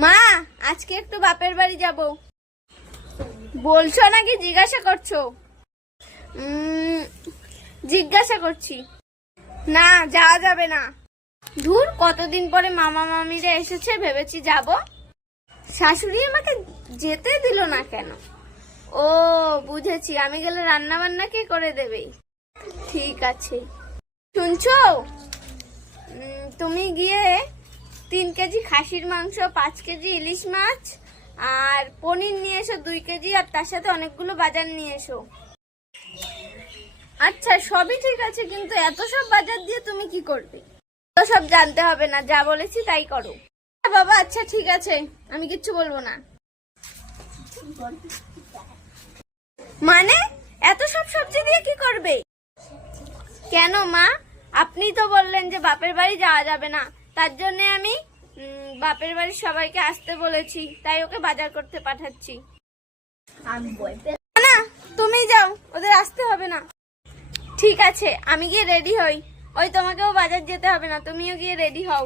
মা, আজকে একটু বাপের বাড়ি যাব। বলছো নাকি জিজ্ঞাসা করছো? জিজ্ঞাসা করছি। না, যাওয়া যাবে না। ধুর, কতদিন পরে মামা মামিরা এসেছে, ভেবেছি যাব। শাশুড়ি আমাকে যেতে দিল না কেন? ও বুঝেছি, আমি গেলে রান্না বান্না কে করে দেবে। ঠিক আছে। শুনছো, তুমি গিয়ে 3 কেজি খাসির মাংস, 5 কেজি ইলিশ মাছ আর পনির নিয়ে এসো 2 কেজি, আর তার সাথে অনেকগুলো বাজার নিয়ে এসো। আচ্ছা, সবই ঠিক আছে, কিন্তু এত সব বাজার দিয়ে তুমি কি করবে? তো সব জানতে হবে না, যা বলেছি তাই করো। বাবা আচ্ছা ঠিক আছে, আমি কিচ্ছু বলবো না। মানে এত সব সবজি দিয়ে কি করবে? কেন মা, আপনি তো বললেন যে বাপের বাড়ি যাওয়া যাবে না, তার জন্য আমি বাপের বাড়ির সবাইকে আসতে বলেছি, তাই ওকে বাজার করতে পাঠাচ্ছি। না, তুমি যাও, ওদের আসতে হবে না। ঠিক আছে, আমি গিয়ে রেডি হই। ওই তোমাকেও বাজার যেতে হবে না, তুমিও গিয়ে রেডি হও।